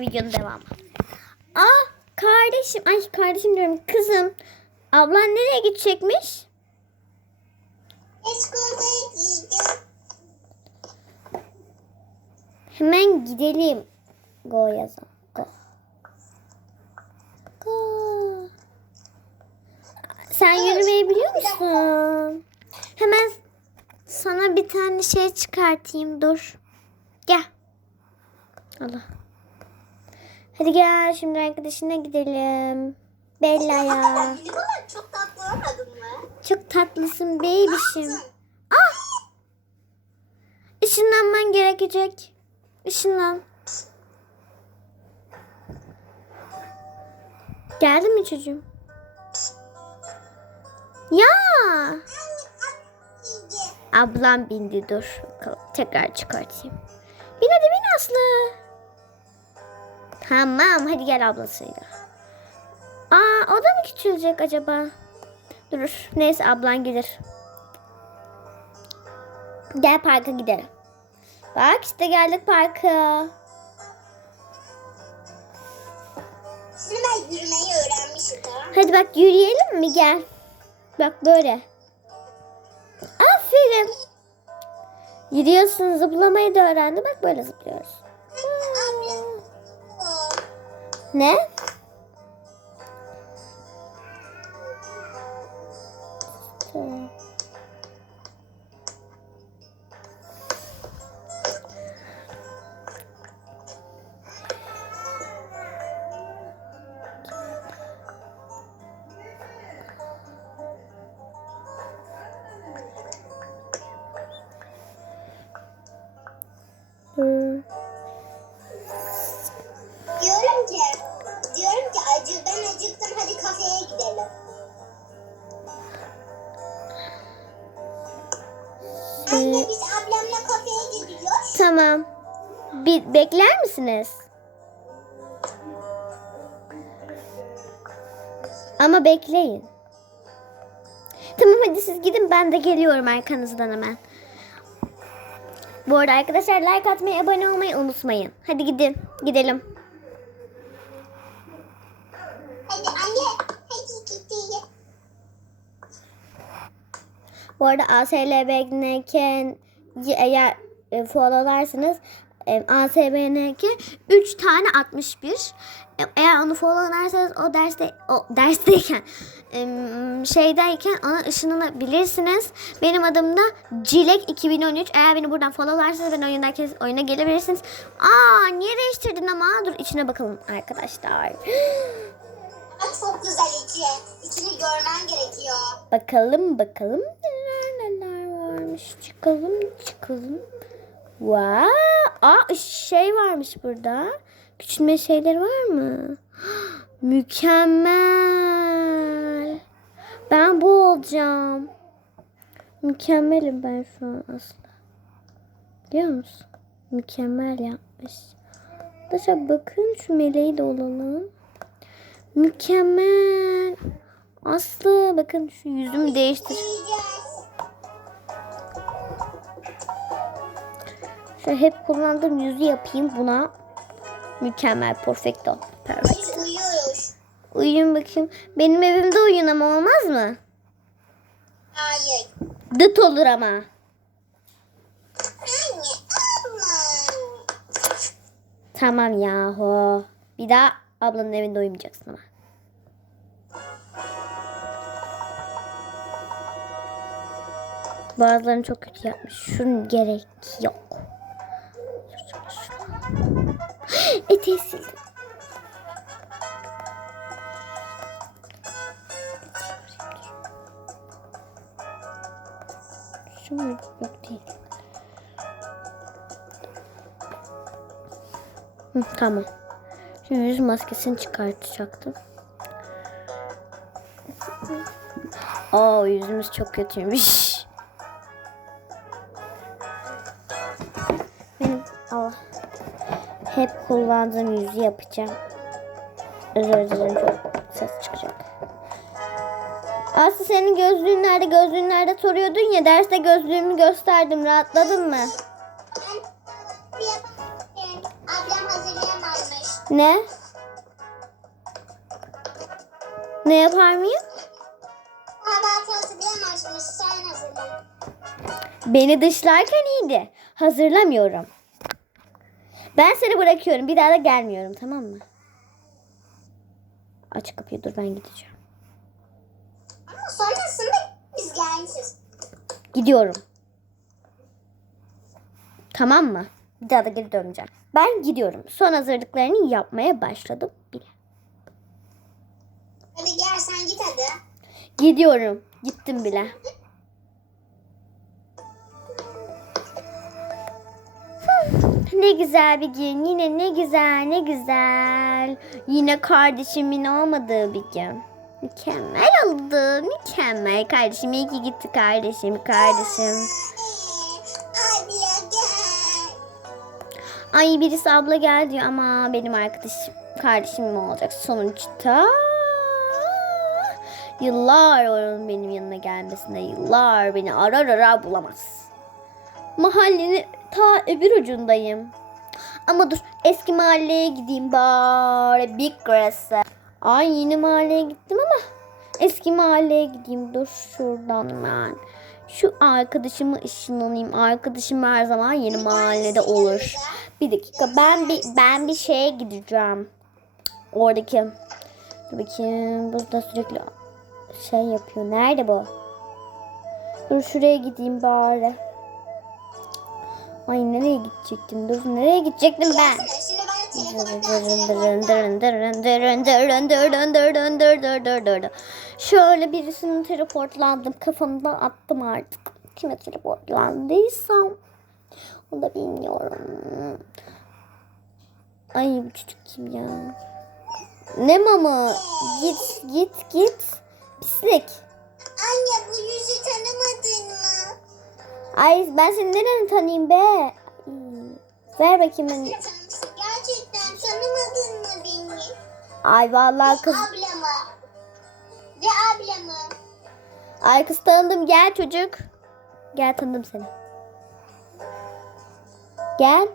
Videonun devamı. Aa kardeşim, ay kardeşim diyorum kızım. Ablan nereye gidecekmiş? Çikolatayı giydim. Hemen gidelim. Go yazalım. Go. Go. Sen yürümeyi biliyor musun? Hemen sana bir tane şey çıkartayım. Dur. Gel. Allah. Hadi gel şimdi arkadaşına gidelim. Bella'ya. Kadar çok tatlı olmadın mı? Çok tatlısın bebişim. Ah! Işınlanman gerekecek. Işınlan. Geldi mi çocuğum? Ya! Ablam bindi dur. Bakalım. Tekrar çıkartayım. Bin hadi bin Aslı. Tamam hadi gel ablasıyla. Aa o da mı küçülecek acaba? Dur neyse ablan gelir. Gel parka gidelim. Bak işte geldik parka. Şimdi ben yürümeyi mı? Hadi bak yürüyelim mi gel. Bak böyle. Aferin. Yürüyorsun zıplamayı da öğrendi. Bak böyle zıplıyoruz. Ne? Bir bekler misiniz? Ama bekleyin. Tamam hadi siz gidin ben de geliyorum arkanızdan hemen. Bu arada arkadaşlar like atmayı, abone olmayı unutmayın. Hadi gidin, gidelim. Hadi anne, hadi gidelim. Bu arada ASLBNK'yi eğer e, followlarsanız e, ASBNK 3 tane 61. E, eğer onu followlarsanız o derste o dersteyken e, şeydeyken ona ışınlanabilirsiniz. Benim adım da Cilek 2013. Eğer beni buradan followlarsanız ben oyundayken oyuna gelebilirsiniz. Aa niye değiştirdin ama? Dur içine bakalım arkadaşlar. Çok güzel içi. İçini görmen gerekiyor. Bakalım bakalım neler neler varmış. Çıkalım çıkalım. Wow. Aa şey varmış burada. Küçülme şeyleri var mı? Mükemmel. Ben bu olacağım. Mükemmelim ben şu an aslında. Biliyor musun? Mükemmel yapmış. Arkadaşlar bakın şu meleği de olalım. Mükemmel. Aslı bakın şu yüzümü değiştir. Şu hep kullandığım yüzü yapayım buna. Mükemmel. Perfecto. Perfect. Uyuyoruz. Uyuyun bakayım. Benim evimde uyuyun ama olmaz mı? Hayır. Dıt olur ama. Anne. Tamam yahu. Bir daha ablanın evinde uyumayacaksın ama. Bazılarını çok kötü yapmış. Şunun gerek yok. Eteği sildim. Şu? Yok değil. Hı, tamam. Şu yüz maskesini çıkartacaktım. Aa yüzümüz çok kötüymüş. Hep kullandığım yüzü yapacağım. Özür dilerim çok ses çıkacak. Aslı senin gözlüğün nerede? Gözlüğün nerede soruyordun ya. Derste gözlüğümü gösterdim. Rahatladın mı? Ablam hazırlayamamış. Ne? Ne yapar mıyım? Kahvaltı hazırlayamazmış. Sen hazırla. Beni dışlarken iyiydi. Hazırlamıyorum. Ben seni bırakıyorum. Bir daha da gelmiyorum tamam mı? Aç kapıyı dur ben gideceğim. Ama sonrasında biz gelmişiz. Gidiyorum. Tamam mı? Bir daha da geri döneceğim. Ben gidiyorum. Son hazırlıklarını yapmaya başladım bile. Hadi gel sen git hadi. Gidiyorum. Gittim bile. Ne güzel bir gün. Yine ne güzel, ne güzel. Yine kardeşimin olmadığı bir gün. Mükemmel oldu. Mükemmel. Kardeşim iyi ki gitti kardeşim. Kardeşim. Ay birisi abla gel diyor ama benim arkadaşım. Kardeşim mi olacak sonuçta? Yıllar onun benim yanına gelmesine yıllar beni arar arar bulamaz. Mahallenin ta öbür ucundayım. Ama dur eski mahalleye gideyim bari Big Grass'e. Ay yeni mahalleye gittim ama eski mahalleye gideyim. Dur şuradan ben. Şu arkadaşımı ışınlanayım. Arkadaşım her zaman yeni mahallede olur. Bir dakika ben bir ben bir şeye gideceğim. Oradaki dur bakayım burada sürekli şey yapıyor. Nerede bu? Dur şuraya gideyim bari. Ay nereye gidecektim? Dur nereye gidecektim ben? Şöyle birisinin teleportlandım. Kafamda attım artık. Kime teleportlandıysam. Onu da bilmiyorum. Ay bu çocuk kim ya? Ne mama? Git git git. Pislik. Anne bu mı? Ay ben seni nereden tanıyayım be? Hmm. Ver bakayım beni. Gerçekten tanımadın mı beni? Ay vallahi kız. Ablamı. Ve ablamı. Ay kız tanıdım gel çocuk. Gel tanıdım seni. Gel.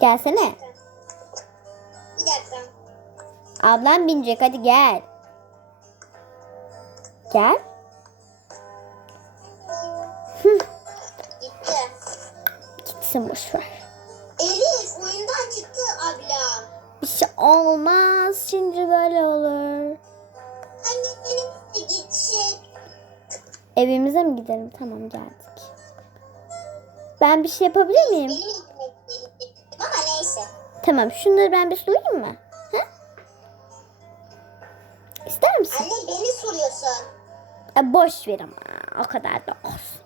Gelsene. Bir dakika. Ablam binecek hadi gel. Gel. Gitsin boş ver. Elif oyundan çıktı abla. Bir şey olmaz. Şimdi böyle olur. Anne benim de gidecek. Evimize mi gidelim? Tamam geldik. Ben bir şey yapabilir miyim? Benim gitmek gerekecek. Ama neyse. Tamam şunları ben bir sulayayım mı? Ha? İster misin? Anne beni soruyorsun. E, boş ver ama. O kadar da olsun.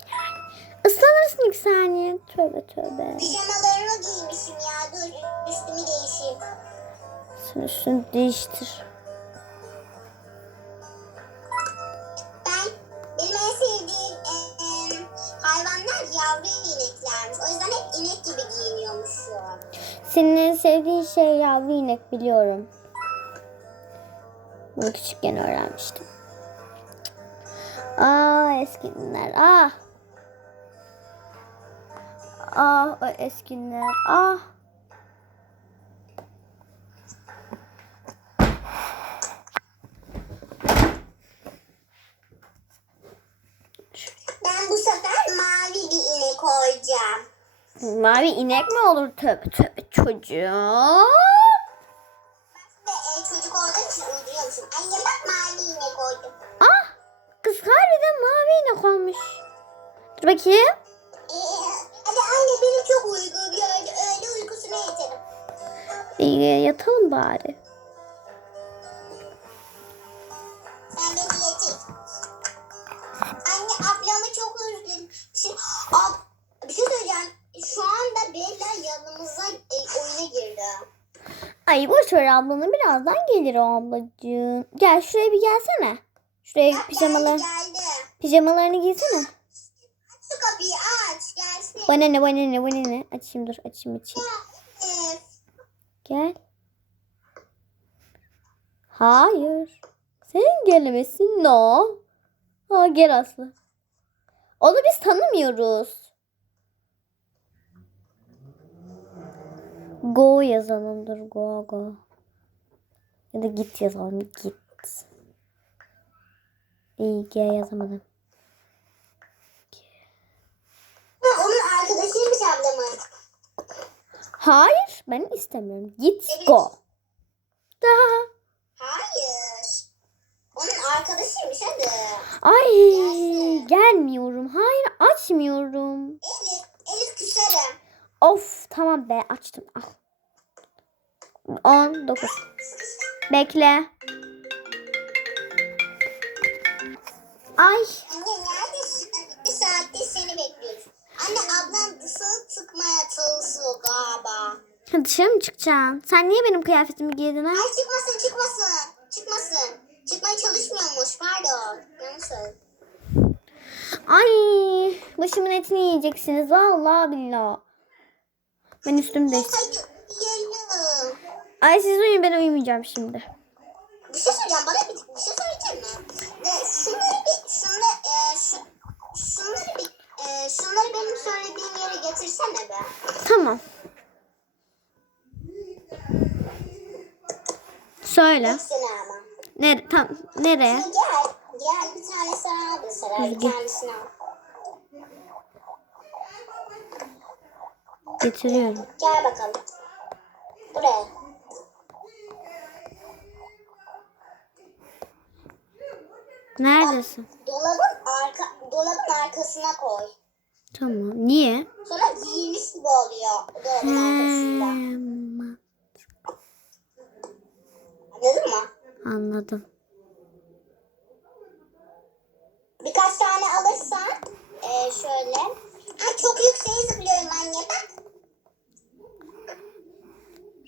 Islanırsın iki saniye. Tövbe tövbe. Pijamalarımı giymişim ya. Dur üstümü değişeyim. Sen üstünü değiştir. Ben benim en sevdiğim eee, hayvanlar yavru ineklermiş. O yüzden hep inek gibi giyiniyormuşum. Senin en sevdiğin şey yavru inek biliyorum. Bunu küçükken öğrenmiştim. Aa eski günler. Ah. Ah o eski günler. Ah. Ben bu sefer mavi bir inek olacağım. Mavi inek mi olur? Tövbe tövbe çocuğum. Ve e, çocuk olduğum için uyduruyormuşum. Anne bak mavi inek oldum. Ah. Kız harbiden mavi inek olmuş. Dur bakayım. İyi yatalım bari. Sen beni yetir. Anne ablamı çok özledim. Şimdi, ab, bir şey söyleyeceğim. Şu anda Bella yanımıza e, oyuna girdi. Ay boş ver ablanın birazdan gelir o ablacığım. Gel şuraya bir gelsene. Şuraya Bak, pijamalar, Geldi, pijamalarını giysene. Aç şu kapıyı aç. Gelsin. Bana ne bana ne bana ne. Açayım dur açayım açayım. Ee, Gel. Hayır. Sen gelemezsin. No. Ha gel Aslı. Onu biz tanımıyoruz. Go yazalım dur go go. Ya da git yazalım git. İyi G yazamadım. Ha, onun arkadaşıymış ablamın. Hayır ben istemiyorum. Git Evet. go. Daha. Hayır. Onun arkadaşıymış hadi. Ay Gelsin. gelmiyorum. Hayır açmıyorum. Elif, Elif küserim. Of tamam be açtım. Al. 10 9. Bekle. Ay Anne neredesin? Bir saattir seni bekliyoruz. Anne ablam dışarı çıkmaya çalışıyor galiba. Dışarı mı çıkacaksın? Sen niye benim kıyafetimi giydin ha? Ay çıkmasın çıkmasın. Çıkmasın. Çıkmaya çalışmıyormuş pardon. Yanlış söyledim. Ay başımın etini yiyeceksiniz. Vallahi billahi. Ben üstümü değiştireyim. Ay siz uyuyun ben uyumayacağım şimdi. Bir şey söyleyeceğim bana bir, bir şey söyleyecek mi? De, şunları bir şunları e, şu, şunları bir e, şunları benim söylediğim yere getirsene be. Tamam. Söyle. Hepsini ama. Nere tam nereye? Şimdi gel. Gel bir tane sana al mesela. Bir tanesini al. Getiriyorum. Gel bakalım. Buraya. Neredesin? Dolabın arka dolabın arkasına koy. Tamam. Niye? Sonra giymiş gibi oluyor dolabın arkasında. Anladım. Birkaç tane alırsan e, şöyle. Ha, çok yükseğe zıplıyorum anne bak.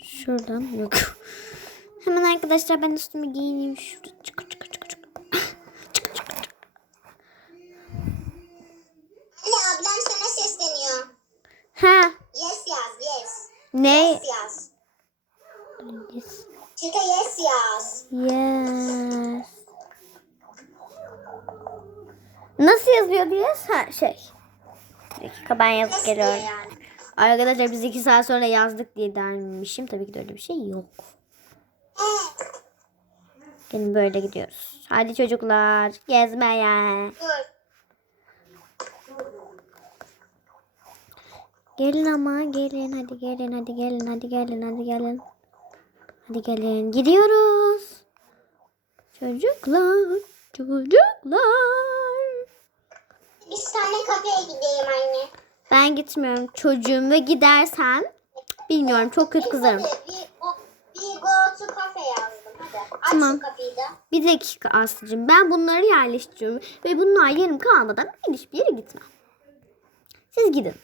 Şuradan yok. Hemen arkadaşlar ben üstümü giyineyim. Şurada ha, şey. Bir dakika ben yazıp geliyorum. Arkadaşlar biz iki saat sonra yazdık diye dermişim. Tabii ki de öyle bir şey yok. Gelin böyle gidiyoruz. Hadi çocuklar gezmeye. Gelin ama gelin hadi gelin hadi gelin hadi gelin hadi gelin. Hadi gelin gidiyoruz. Çocuklar çocuklar. Bir tane kafeye gideyim anne. Ben gitmiyorum çocuğum ve gidersen bilmiyorum çok kötü kızarım. Bir, go to cafe yazdım. Hadi aç Tamam. kapıyı da. Bir dakika Aslı'cığım ben bunları yerleştiriyorum ve bunlar yerim kalmadan ben hiçbir yere gitmem. Siz gidin.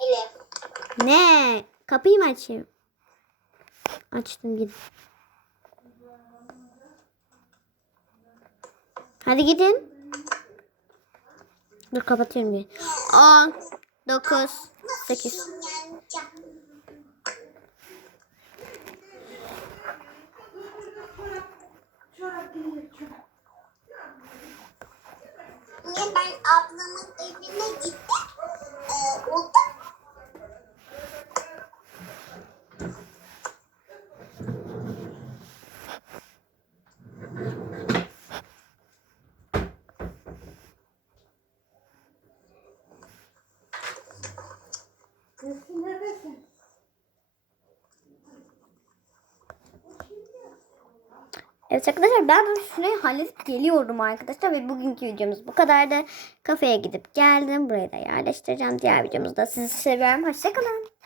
Elif. Ne? Kapıyı mı açayım? Açtım gidin. Hadi gidin. Dur kapatıyorum bir. 10, 9, 8. Niye ben ablamın evine gittim. Evet arkadaşlar ben bu şurayı halledip geliyorum arkadaşlar ve bugünkü videomuz bu kadardı. Kafeye gidip geldim. Burayı da yerleştireceğim. Diğer videomuzda sizi seviyorum. Hoşçakalın.